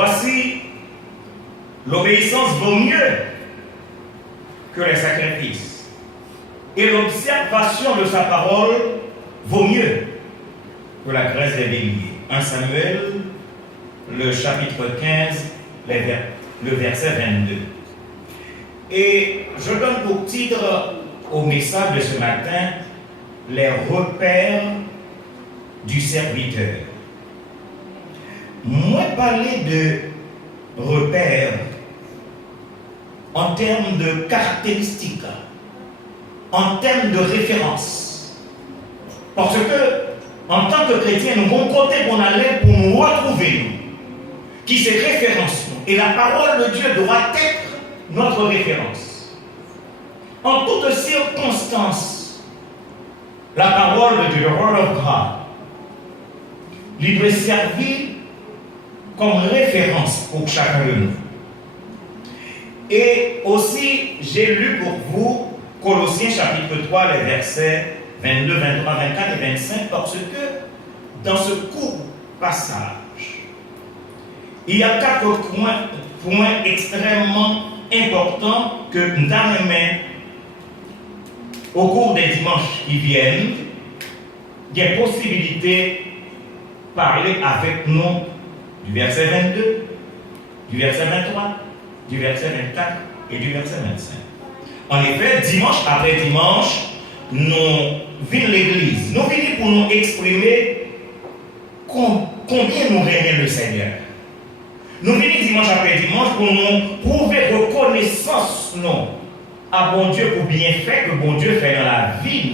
Voici, l'obéissance vaut mieux que les sacrifices, et l'observation de sa parole vaut mieux que la graisse des béliers. 1 Samuel, le chapitre 15, le verset 22. Et je donne pour titre au message de ce matin les repères du serviteur. Moi, parler de repères en termes de caractéristiques, en termes de références. Parce que, en tant que chrétien, nous avons côté qu'on allait pour nous retrouver, nous, qui se référence nous. Et la parole de Dieu doit être notre référence. En toutes circonstances, la parole de Dieu, le Word of God, lui doit servir comme référence pour chacun de nous. Et aussi, j'ai lu pour vous Colossiens chapitre 3, les versets 22, 23, 24 et 25, parce que dans ce court passage, il y a 4 points extrêmement importants que nous allons au cours des dimanches qui viennent. Il y a possibilité de parler avec nous du verset 22, du verset 23, du verset 24 et du verset 25. En effet, dimanche après dimanche, nous venons l'église. Nous venons pour nous exprimer combien nous aimons le Seigneur. Nous venons dimanche après dimanche pour nous prouver reconnaissance à bon Dieu pour bien fait que bon Dieu fait dans la vie,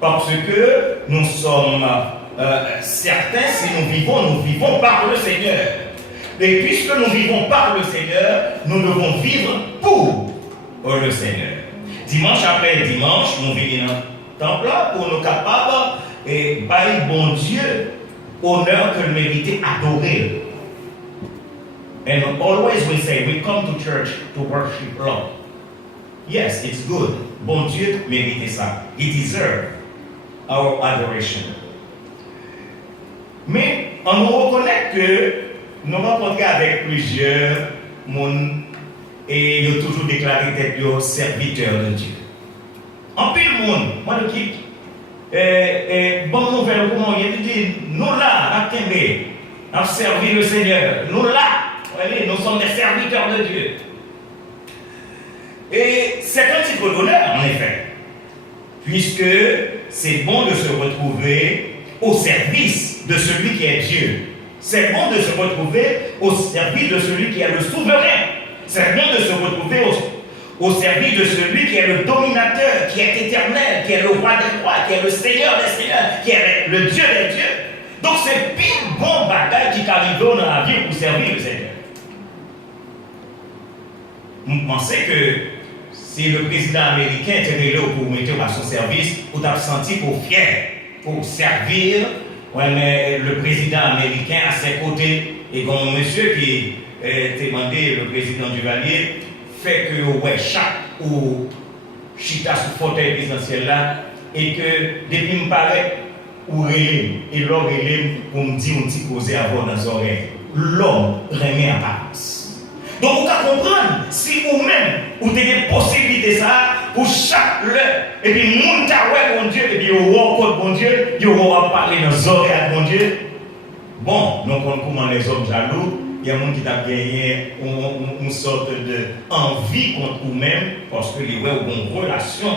parce que nous sommes certains, si nous vivons par le Seigneur. Et puisque nous vivons par le Seigneur, nous devons vivre pour le Seigneur. Dimanche après dimanche, nous venons dans le temple pour nous capables et bailler bon Dieu honneur que nous méritons adorer. And always we say, we come to church to worship Lord. Yes, it's good. Bon Dieu mérite ça. He deserves our adoration. Mais on nous reconnaît que nous rencontrons avec plusieurs personnes et ils ont toujours déclaré d'être serviteurs de Dieu. En plus le monde, moi je dis, bonne nouvelle, comment il dit, nous là, nous avons servi le Seigneur. Nous là, nous sommes des serviteurs de Dieu. Et c'est un titre d'honneur, en effet, puisque c'est bon de se retrouver au service de celui qui est Dieu. C'est bon de se retrouver au service de celui qui est le souverain. C'est bon de se retrouver au service de celui qui est le dominateur, qui est éternel, qui est le roi des rois, qui est le Seigneur des seigneurs, qui est le Dieu des dieux. Donc c'est pile bon bagage qui arrive dans la vie pour servir le Seigneur. Vous pensez que si le président américain était là pour mettre à son service, vous avez senti pour fier, pour servir, ouais, mais le président américain à ses côtés, et comme monsieur qui demandé le président Duvalier, fait que ouais, chaque ou chita sous fauteuil présidentiel là, et que depuis me paraît, ou relève, et l'homme relève pour me dire un petit causé avant dans les oreilles. L'homme remet à passe. Donc, vous pouvez comprendre, si vous-même, vous avez des possibilités ça, pour chaque l'heure, et puis, moun ta ouais, mon Dieu, et puis, vous rencontrez bon Dieu, vous va parler dans les oreilles à bon Dieu. Bon, nous comprenons comment les hommes jaloux, il y a des gens qui ont gagné une sorte d'envie contre vous-même, parce que les gens ont une relation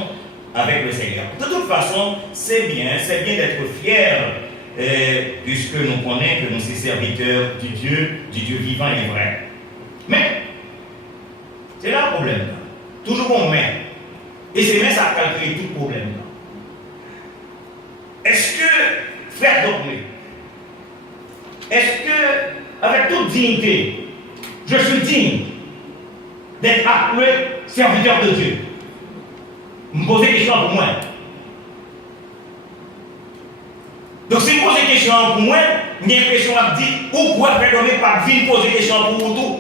avec le Seigneur. De toute façon, c'est bien d'être fier, puisque nous connaissons que nous sommes serviteurs du Dieu vivant et vrai. Mais, c'est là le problème. Toujours on met. Et c'est même ça qui a créé tout le problème. Est-ce que, frère Dormé, est-ce que, avec toute dignité, je suis digne d'être appelé serviteur de Dieu? Je me pose des questions pour moi. Donc, si je me pose des questions pour moi, il y a une question à dire, ou pourquoi frère Dormé pas venir poser des questions pour vous tout?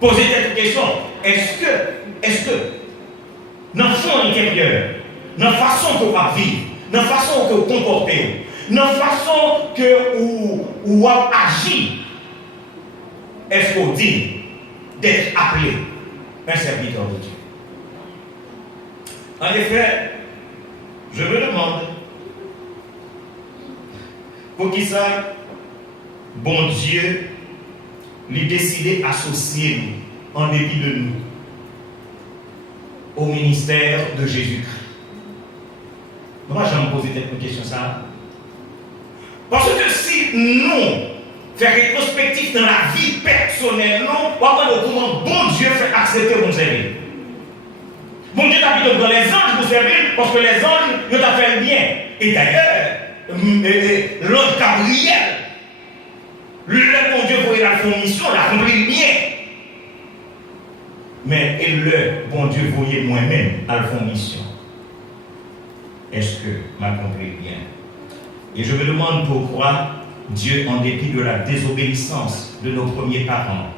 Poser cette question. Est-ce que, dans le fond intérieur, dans la façon que vous vivre, dans la façon que vous comportez, dans la façon que vous agissez, est-ce qu'on dit d'être appelé un serviteur de Dieu? En effet, je me demande pour qui ça, bon Dieu, lui décidé d'associer nous, en dépit de nous, au ministère de Jésus-Christ. Moi, je vais me poser une question ça. Parce que si nous faire rétrospectif dans la vie personnelle, nous, on va voir comment bon Dieu fait accepter mon service. Bon Dieu t'a plutôt dans les anges pour servir, parce que les anges, ils t'ont fait le bien. Et d'ailleurs, l'ange Gabriel, le bon Dieu voyait la mission, l'a accompli bien. Mais le bon Dieu voyait moi-même à la mission. Est-ce que m'a compris bien? Et je me demande pourquoi Dieu, en dépit de la désobéissance de nos premiers parents,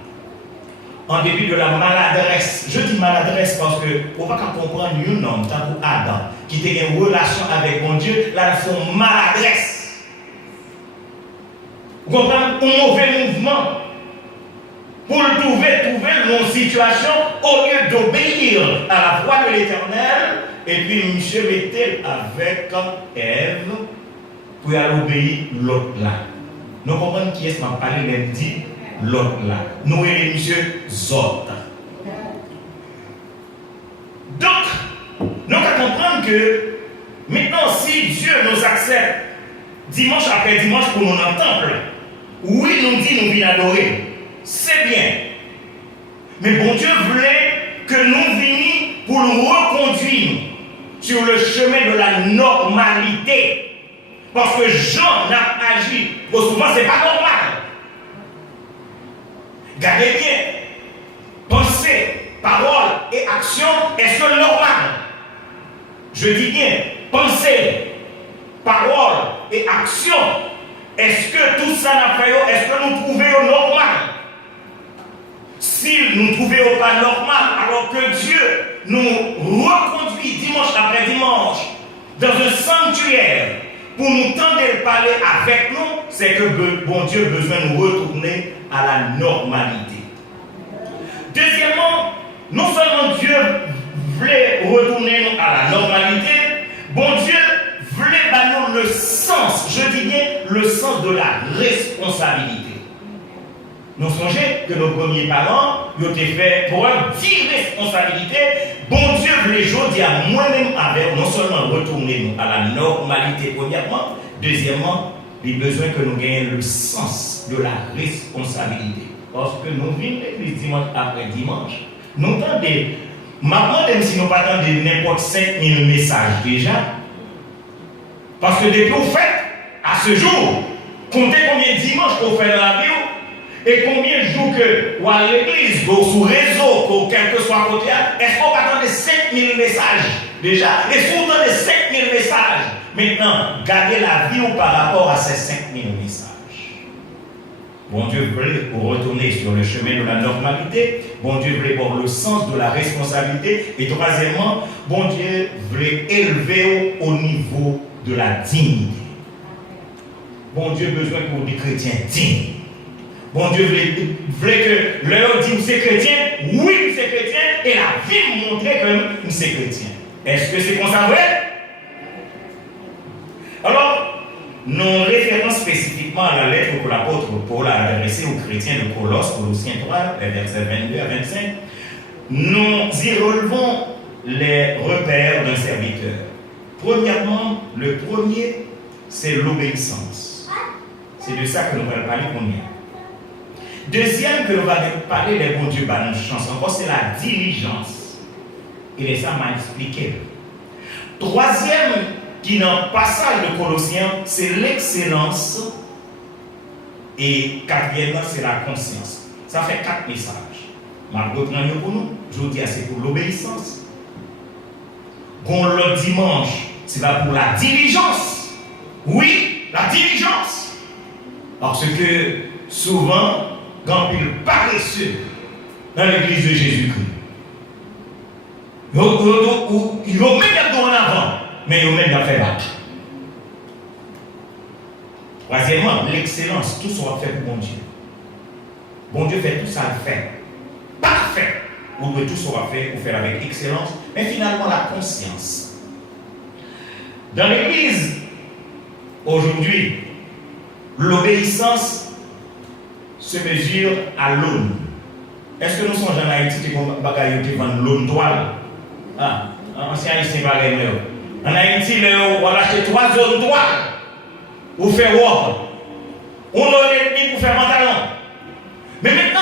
en dépit de la maladresse, je dis maladresse parce que on va comprendre un homme, tant que Adam, qui a une relation avec mon Dieu, là, ils font maladresse. Vous comprenez? Un mauvais mouvement pour le trouver une situation au lieu d'obéir à la voix de l'Éternel, et puis monsieur mettait avec Ève pour aller obéir l'autre là. Nous comprenons qui est-ce qu'on parle, même dit l'autre là. Nous et monsieur Zot. Donc, nous allons comprendre que maintenant, si Dieu nous accepte dimanche après dimanche pour nous dans le temple, oui, nous dit nous venons adorer. C'est bien. Mais bon Dieu voulait que nous venions pour nous reconduire sur le chemin de la normalité. Parce que Jean a agi, trop souvent, ce n'est pas normal. Gardez bien. Pensée, parole et action, est-ce que normal? Je dis bien, pensée, parole et action, est-ce que tout ça n'a fait, est-ce que nous trouvons normal? Si nous ne trouvons pas normal, alors que Dieu nous reconduit dimanche après dimanche dans un sanctuaire pour nous tendre de parler avec nous, c'est que bon Dieu a besoin de nous retourner à la normalité. Deuxièmement, non seulement Dieu voulait retourner à la normalité, bon Dieu voulait nous le sens, je dis bien le sens de la responsabilité. Nous songeons que nos premiers parents ont été faits pour une d'irresponsabilité. Bon Dieu voulait aujourd'hui à moi-même avec non seulement retourner à la normalité premièrement, deuxièmement, il a besoin que nous gagnions le sens de la responsabilité. Parce que nous venons l'église dimanche après dimanche, nous entendons, maintenant même si nous pas attendons n'importe 5000 messages déjà, parce que depuis vous faites, à ce jour, comptez combien de dimanches vous faites dans la vie, et combien de jours que ou à l'église, ou sur réseau, ou quel que soit côté, est-ce qu'on va attendre 5000 messages déjà? Et si vous attendez 5000 messages, maintenant, gardez la vie ou par rapport à ces 5000 messages. Bon Dieu voulait retourner sur le chemin de la normalité. Bon Dieu voulait voir le sens de la responsabilité. Et troisièmement, bon Dieu voulait élever au niveau de la dignité. Bon Dieu a besoin pour des chrétiens dignes. Bon Dieu voulait que leur dit c'est chrétien, oui c'est chrétien, et la vie montrait que c'est chrétien. Est-ce que c'est comme ça vrai? Alors, nous référons spécifiquement à la lettre que l'apôtre Paul a adressée aux chrétiens de Colosse, Colossiens 3, versets 22 à 25. Nous y relevons les repères d'un serviteur. Premièrement, le premier, c'est l'obéissance. C'est de ça que nous allons parler combien. Deuxième que nous allons parler des bons dieux, une chance encore, c'est la diligence. Et ça m'a expliqué. Troisième, qui dans le passage de Colossiens, c'est l'excellence. Et quatrièmement, c'est la conscience. Ça fait 4 messages. Je vais reprendre pour nous. Je vous dis, c'est pour l'obéissance. Le dimanche, c'est là pour la diligence. Oui, la diligence. Parce que souvent, quand il paresseux dans l'église de Jésus-Christ, ils vont même en avant, mais ils vont même faire battre. Troisièmement, l'excellence, tout sera fait pour mon Dieu. Bon Dieu fait tout ça le fait. Parfait. Où que tout sera fait, ou faire avec excellence, mais finalement la conscience. Dans l'Église, aujourd'hui, l'obéissance se mesure à l'aune. Est-ce que nous sommes en Haïti qui vont vendre l'aune toile? Ah, ancien haïtien pareil. En Haïti, on va acheter 3 zones toiles pour faire robe. On a l'ennemi pour faire pantalon. Mais maintenant,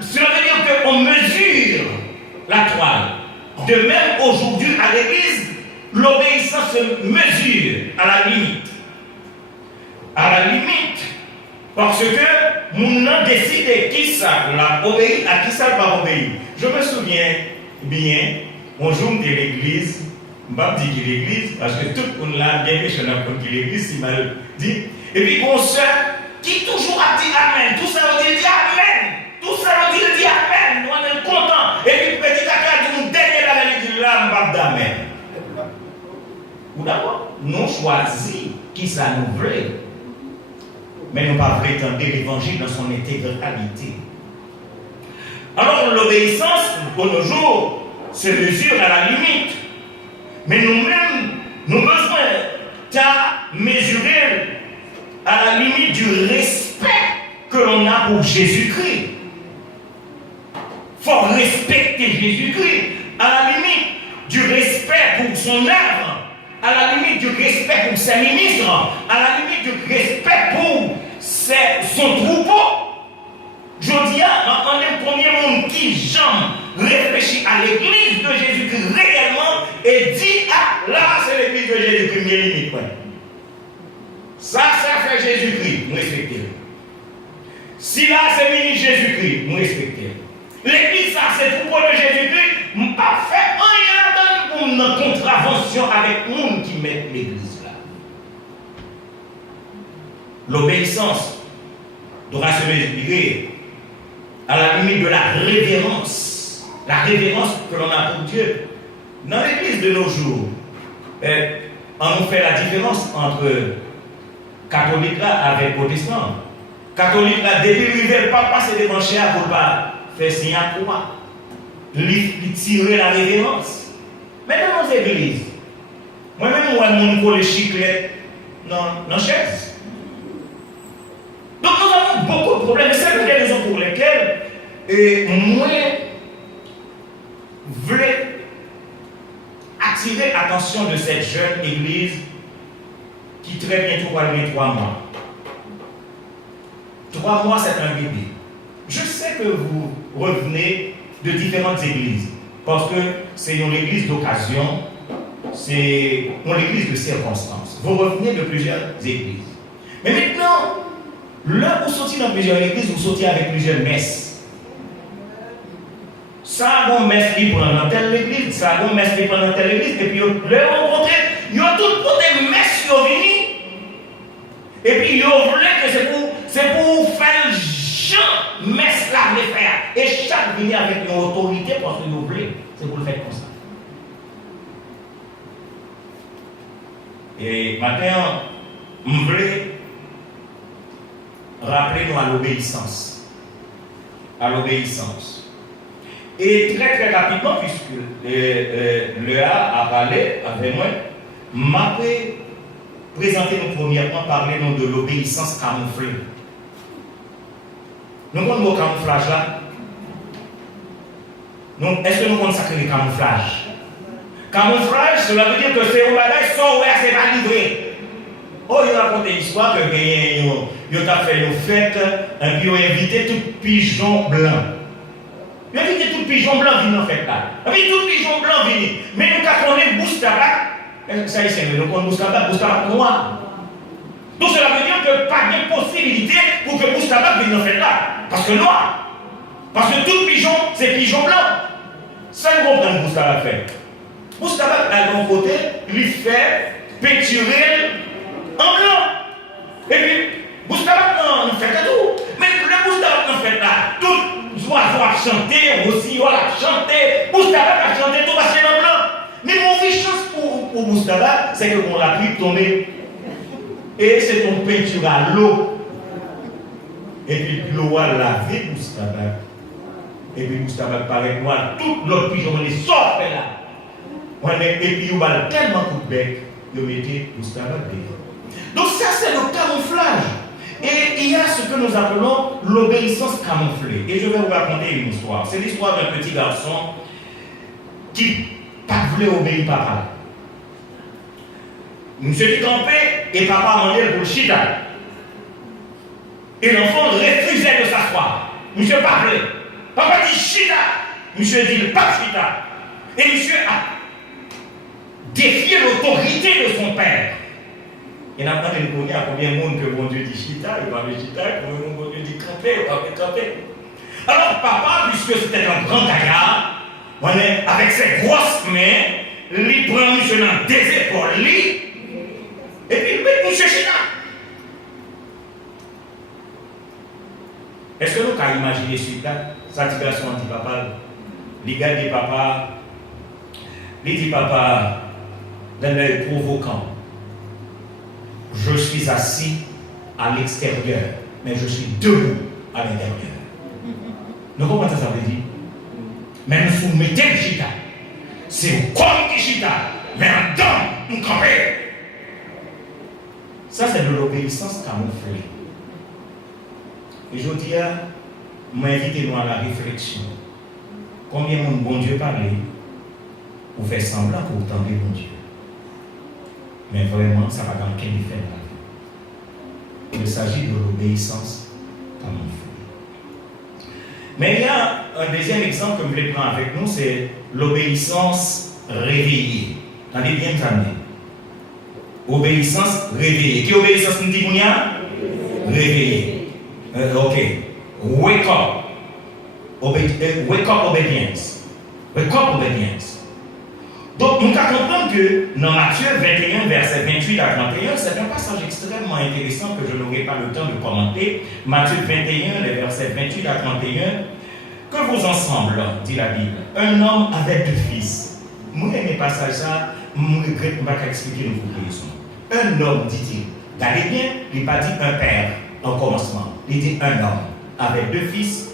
cela veut dire qu'on mesure la toile. De même, aujourd'hui, à l'Église, l'obéissance se mesure à la limite. À la limite. Parce que nous avons décidé qui ça l'a obéi, à qui ça va obéir. Je me souviens bien, un jour de l'église, je ne vais pas dire que l'église, parce que tout le monde l'a bien méchant pour l'église, si mal dit. Et puis, mon soeur, qui toujours a dit Amen, tout ça veut dire Amen. Tout ça veut dire Amen. Nous sommes contents. Et puis, petit caca dit, nous dernier là, il dit là, je ne vais pas d'Amen. Ou d'abord, nous choisissons qui ça nous veut. Mais nous ne pas prétendre l'évangile dans son intégralité. Alors l'obéissance, pour nos jours, se mesure à la limite. Mais nous-mêmes, nous avons besoin de mesurer à la limite du respect que l'on a pour Jésus-Christ. Il faut respecter Jésus-Christ. À la limite du respect pour son œuvre. À la limite du respect pour ses ministres, à la limite du respect pour son troupeau. Je dis à un premier monde qui Jean réfléchit à l'église de Jésus-Christ réellement et dit ah là c'est l'église de Jésus-Christ, mes limites. Ça fait Jésus-Christ, nous respectons. Si là c'est ministre Jésus-Christ, nous respectons. L'église ça c'est le troupeau de Jésus-Christ, nous pas fait rien pour une contravention avec nous qui met l'église là. L'obéissance doit se mesurer à la limite de la révérence. La révérence que l'on a pour Dieu. Dans l'église de nos jours, on fait la différence entre catholique là avec protestant. Catholique là, depuis qu'il ne veut pas passer devant le chien pour pas faire signe à croix. Lui tirer la révérence. Mais dans nos églises, moi-même, moi, je colle les chiclettes dans la chaise. Donc, nous avons beaucoup de problèmes. C'est une des raisons pour lesquelles moi, je voulais attirer l'attention de cette jeune église qui très bientôt va durer 3 mois. 3 mois, c'est un bébé. Je sais que vous revenez de différentes églises, parce que c'est une église d'occasion, c'est une église de circonstance. Vous revenez de plusieurs églises. Mais maintenant, là, vous sortez dans plusieurs églises, vous sortez avec plusieurs messes. Ça, bon messe qui prend dans telle église, ça, bon messe qui prend dans telle église, et puis, le rencontrer, ils ont tout côté messe qui ont venu. Et puis, ils ont voulu que c'est pour faire le genre messe là, les frères. Et chaque venir avec une autorité parce que vous voulez. C'est pour le faire comme ça. Et maintenant, je voulais rappeler nous à l'obéissance. À l'obéissance. Et très très rapidement, puisque Léa a parlé avec moi, m'a présenté nous premièrement, parler nous de l'obéissance camouflée. Nous avons le mot camouflage là. Est-ce que nous consacrons le camouflage? Camouflage, cela veut dire que c'est un bagage sans ouvert, c'est pas livré. Oh, il a raconté l'histoire que il a fait une fête, et puis il a invité tout pigeon blanc. Il a invité tout pigeon blanc venir en fête là. Et puis tout pigeon blanc venir. Mais nous avons connaît bouche tabac. Ça y est, nous avons bouche tabac noir. Donc cela veut dire que pas de possibilité pour que bouche tabac vienne en fête là. Parce que noir. Parce que tout pigeon, c'est pigeon blanc. Ça, nous comprenons bouche tabac fait. Bouche tabac, à l'autre côté, lui fait peinturer en blanc. Et puis, bouche tabac, non, nous fait tout. Mais le bouche tabac, nous fait là. Tout oiseau a chanté, aussi, on a chanté. Bouche tabac a chanté, tout passé en blanc. Mais mon vie chance pour bouche tabac, c'est que quand la pluie tombe, et c'est ton peinture à l'eau. Et puis l'eau a lavé Boustaba. Et puis Boustaba paraît noir, tout l'autre pigeon les sort là. Et puis il va tellement coup de bec, il mettait Boustaba dehors. Donc ça c'est le camouflage. Et il y a ce que nous appelons l'obéissance camouflée. Et je vais vous raconter une histoire. C'est l'histoire d'un petit garçon qui pas voulait obéir papa. Monsieur dit campé et papa a demandé pour le chita. Et l'enfant refusait de s'asseoir. Monsieur parlait. Papa dit chita. Monsieur dit pas chita. Et monsieur a défié l'autorité de son père. Il n'a pas de connaître à combien de monde que mon Dieu dit chita, il parle de chita, combien de monde Dieu dit camper, il parle de camper. Alors papa, puisque c'était un grand gaillard, avec ses grosses mains, il prend monsieur dans des épaules, et puis il met monsieur chita. Est-ce que nous pouvons imaginer celui-là, sa situation dit papa, les gars dit papa, il dit papa, d'un œil provoquant. Je suis assis à l'extérieur, mais je suis debout à l'intérieur. Nous comprenons ce que ça veut dire? Mais nous soumettons le chita. C'est le corps qui chita, mais en dedans, nous campons. Ça, c'est de l'obéissance camouflée. Et je dis, m'invitez-nous à la réflexion. Combien de bon Dieu parle, ou fait semblant que vous tendez bon Dieu? Mais vraiment, ça va dans quel effet de la vie. Il s'agit de l'obéissance camouflée. Mais il y a un deuxième exemple que je voulais prendre avec nous, c'est l'obéissance réveillée. Attendez bien, attendez. Obéissance réveillée. Qui obéissance nous dit, réveillée. Ok. Wake up. Wake up obedience. Wake up obedience. Donc, nous comprenons que dans Matthieu 21, versets 28 à 31, c'est un passage extrêmement intéressant que je n'aurai pas le temps de commenter. Matthieu 21, les versets 28 à 31. Que vos ensembles, dit la Bible, un homme avait deux fils. Moi, je n'ai pas ça, je regrette, je ne vais pas expliquer nos raisons. Un homme, dit-il, regardez bien, il n'a pas dit un père en commencement. Il dit un homme avec deux fils.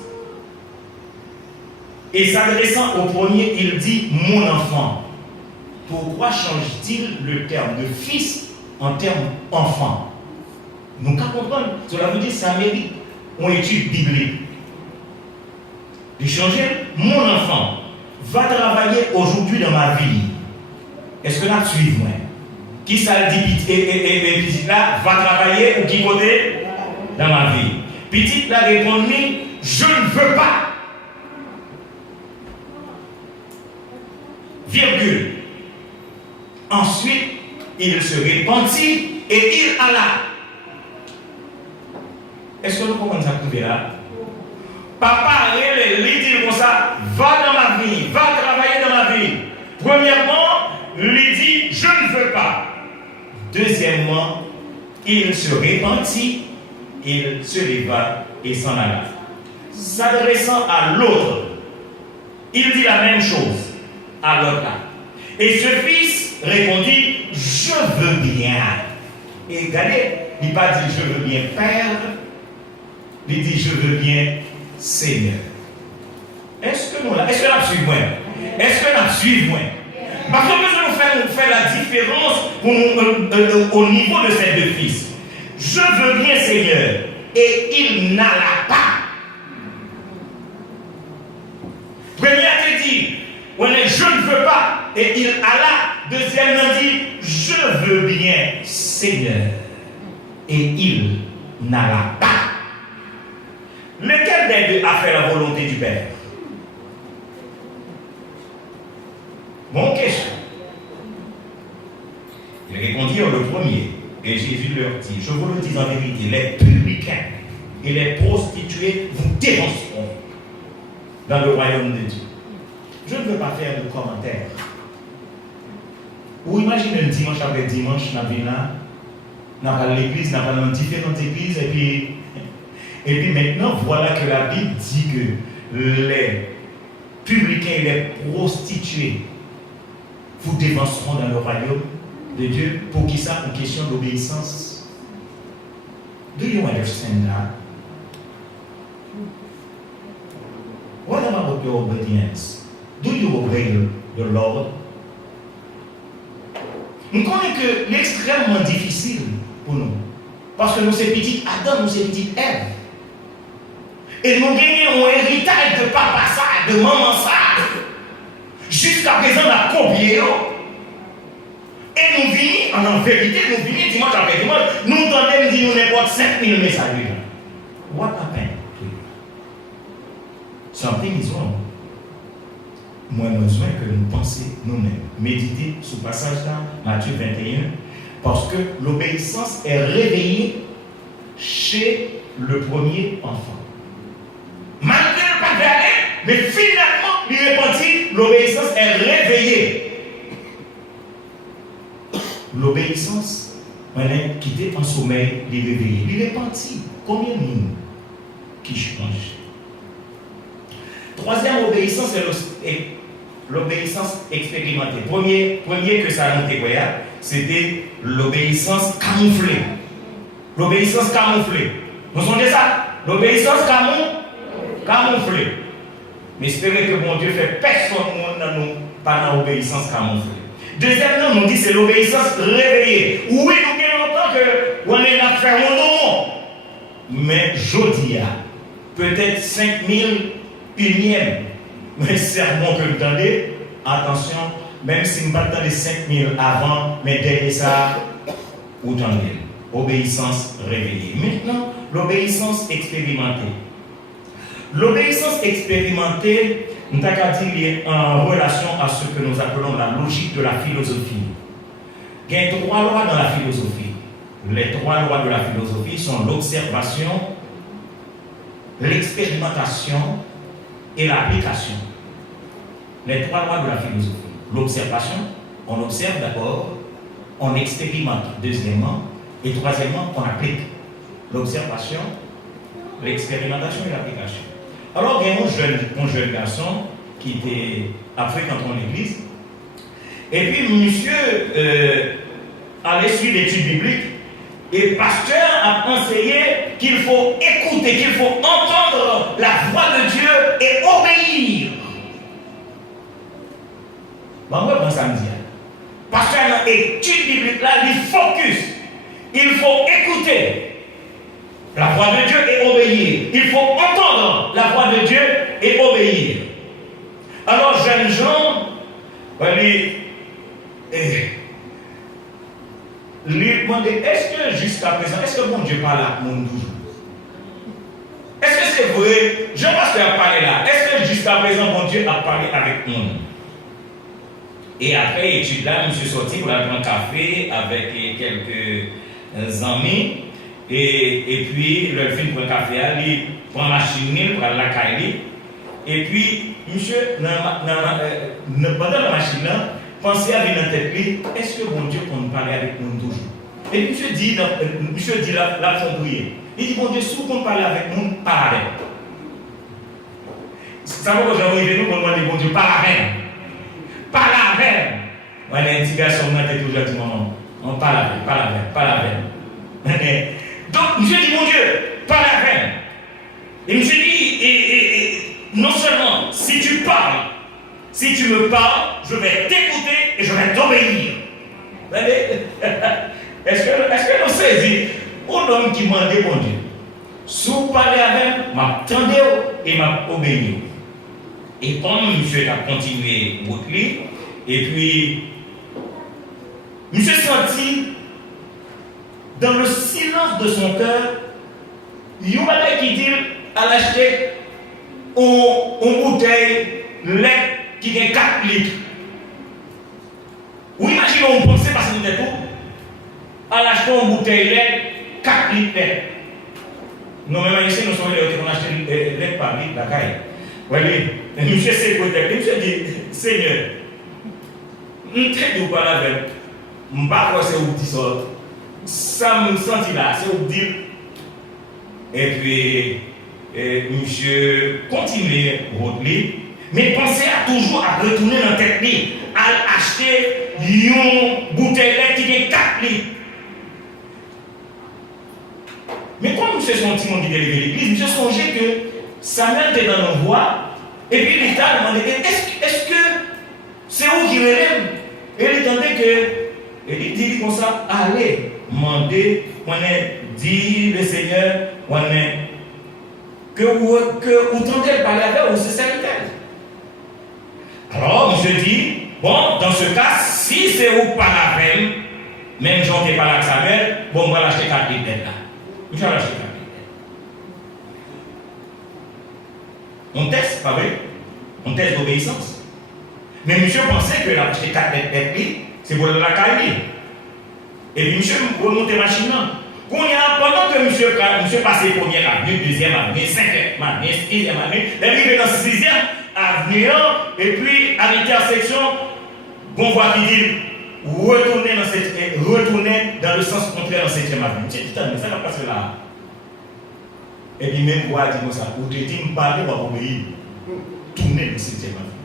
Et s'adressant au premier, il dit mon enfant. Pourquoi change-t-il le terme de fils en terme enfant? Nous comprenons. Cela veut dire que ça mérite une étude biblique. De changer mon enfant va travailler aujourd'hui dans ma vie. Est-ce que là tu suivez moi? Qui ça dit petit là va travailler ou qui côté dans ma vie? Petit là répond je ne veux pas. Virgule. Ensuite, il se repentit et il alla. Est-ce que vous comprenez ça trouver là? Papa, il dit comme ça, va dans ma vie, va travailler dans ma vie. Premièrement, il dit, je ne veux pas. Deuxièmement, il se repentit, il se leva et s'en alla. S'adressant à l'autre, il dit la même chose à l'autre. Et ce fils répondit, je veux bien. Et regardez, il n'a pas dit, je veux bien père, il dit, je veux bien Seigneur. Est-ce que nous la suivons? Est-ce que la suivons? Parce que nous faisons la différence au niveau de ces deux fils. Je veux bien Seigneur. Et il n'alla pas. Premier a dit, je ne veux pas. Et il alla. Deuxièmement dit, je veux bien Seigneur. Et il n'alla pas. Lequel des deux a fait la volonté du Père? Bonne question. Ils répondirent le premier. Et Jésus leur dit, je vous le dis en vérité, les publicains et les prostituées vous dérangeront dans le royaume de Dieu. Je ne veux pas faire de commentaires. Vous imaginez un dimanche après dimanche, nous avons l'église, nous avons différentes églises, et puis maintenant, voilà que la Bible dit que les publicains et les prostituées vous dévanceront dans le royaume de Dieu. Pour qui ça? Pour question d'obéissance. Do you understand that? What about your obedience? Do you obey the Lord? Nous connaissons que l'extrêmement difficile pour nous. Parce que nous sommes petits Adam, nous sommes petites Ève. Et nous gagnons un héritage de papa ça, de maman ça. Jusqu'à présent, on a copié. Et nous venons, en vérité, nous venons dimanche après dimanche, nous donnons, nous n'importe 5000 messages. What happened to you? Something is wrong. Moi, besoin que nous pensions nous-mêmes. Méditer ce passage-là, Matthieu 21, parce que l'obéissance est réveillée chez le premier enfant. Malgré le pas d'aller, mais finalement, il repentit, l'obéissance est réveillée. L'obéissance, on est quitté en sommeil, il est réveillé. Il est parti. Combien de monde qui change? Troisième obéissance, c'est l'obéissance expérimentée. Premier que ça a monté, c'était l'obéissance camouflée. L'obéissance camouflée. Vous entendez ça? L'obéissance camouflée. Mais espérez que mon Dieu fait personne dans nous par l'obéissance camouflée. Deuxièmement, on dit c'est l'obéissance réveillée. Oui, nous avons longtemps que on est là faire mon nom. Mais Jodia, peut-être 5000 unième. Mais sermon que vous entendez, attention, même si nous ne parlons pas de 5000 avant, mais derrière ça, vous entendez. Obéissance réveillée. Maintenant, l'obéissance expérimentée. L'obéissance expérimentée, nous avons dit en relation à ce que nous appelons la logique de la philosophie. Il y a 3 lois dans la philosophie. Les 3 lois de la philosophie sont l'observation, l'expérimentation et l'application. Les 3 lois de la philosophie. L'observation, on observe d'abord, on expérimente deuxièmement, et troisièmement, on applique. L'observation, l'expérimentation et l'application. Alors, il y a un jeune garçon qui était à fréquenter l'église, et puis monsieur allait suivre l'étude biblique, et le pasteur a enseigné qu'il faut écouter, qu'il faut entendre la voix de Dieu et obéir. Bon, moi, bon samedi. Parce que dans l'étude biblique, là, il focus. Il faut écouter la voix de Dieu et obéir. Il faut entendre la voix de Dieu et obéir. Alors, jeunes gens, lui demander, est-ce que jusqu'à présent, est-ce que mon Dieu parle à mon toujours? Est-ce que c'est vrai? Je pense qu'il a parlé là. Est-ce que jusqu'à présent, mon Dieu a parlé avec nous? Et après l'étude là, je suis sorti pour aller prendre un café avec quelques amis. Et puis, le film pour un café, il prend la machine pour aller à la caille. Et puis, monsieur, pendant la machine là, pensez à venir dans tête, est-ce que mon Dieu compte parler avec nous toujours? Et puis, monsieur dit la fond prier. Il dit, mon Dieu, si vous compte parler avec nous, parle avec. Ça va quand j'arrive nous, on demande, mon Dieu, parle avec. Parle avec. On a un petit garçon, on a toujours dit, maman, on parle avec. Donc, monsieur dit, mon Dieu, parle avec. Et monsieur dit, non seulement, si tu parles, si tu me parles, je vais t'écouter et je vais t'obéir. Est-ce que nous saisissons un homme qui m'a demandé, mon Dieu, si vous parlez avec, m'attendez et m'obéir. Et pendant que monsieur a continué votre livre, et puis, monsieur senti dans le silence de son cœur, il y a qui dit à l'acheter une bouteille de lait qui a 4 litres. Vous imaginez, on pensait parce que c'était tout, à l'acheter une bouteille de lait, 4 litres de lait. Nous, même ici, nous sommes allés acheter lait par litre, la caille. Voyez, monsieur s'est protégé, monsieur dit, Seigneur, je ne sais pas la veille, je ne sais pas c'est où dit ça me sentit là, c'est où dire. Et puis, monsieur continuait votre livre, mais pensez à toujours à retourner dans tête libre, à acheter une bouteille de lait qui est 4 litres. Mais quand monsieur senti mon guide de l'église, monsieur songeait que Samuel était dans nos voies, et puis l'État a demandé est-ce que c'est où qui relève? Et il entendait que, il dit comme ça, allez, demandez, on est dit le Seigneur, on est que vous tentez de parler avec vous, c'est ça l'État. Alors, monsieur dit, bon, dans ce cas, si c'est vous par la peine, même Jean qui parle avec Samuel, bon, on va l'acheter 4 litres là. Monsieur va l'acheter 4 litres. On teste, pas vrai? On teste d'obéissance. Mais monsieur pensait que l'acheter 4 litres, c'est pour la caille. Et puis monsieur, pour monter machine là. Pendant que monsieur passait première avenue, deuxième avenue, cinquième avenue, sixième avenue, il est dans sixième avenue, et puis à l'intersection, bon voit qui dit retourner dans le sens contraire dans 7e avenue. C'est tout mais ça n'a pas cela. Et puis même voix dit comme ça, ou te dit me parler ou obéir, tourner dans 7e avenue.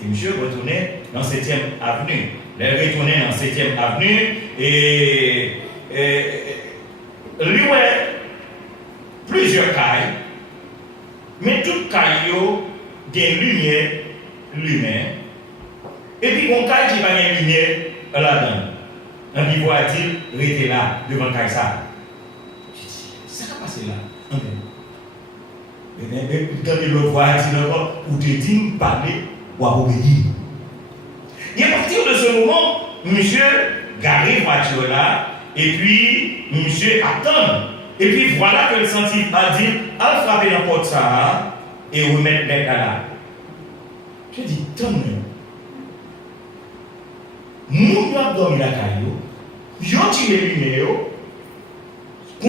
Et monsieur retournait dans 7e avenue. Il retournait dans 7e avenue et lui ouais plusieurs cailles, mais toutes cailles ont des lumières lumière. Et puis mon caille qui va une lumière là-dedans. Un petit voiture rester là devant le caille ça. Je dis, ça va passer là. Et quand il le voit, il dit encore, ou te dit me parler ou à obéir. Et à partir de ce moment, monsieur garé voiture là. Et puis, monsieur attend. Et puis voilà que le senti a dit, à frapper dans la porte ça et remettre l'aide là. Je dis, tant mieux. Nous doit dormir la caillou. Ils ont tiré les lumières.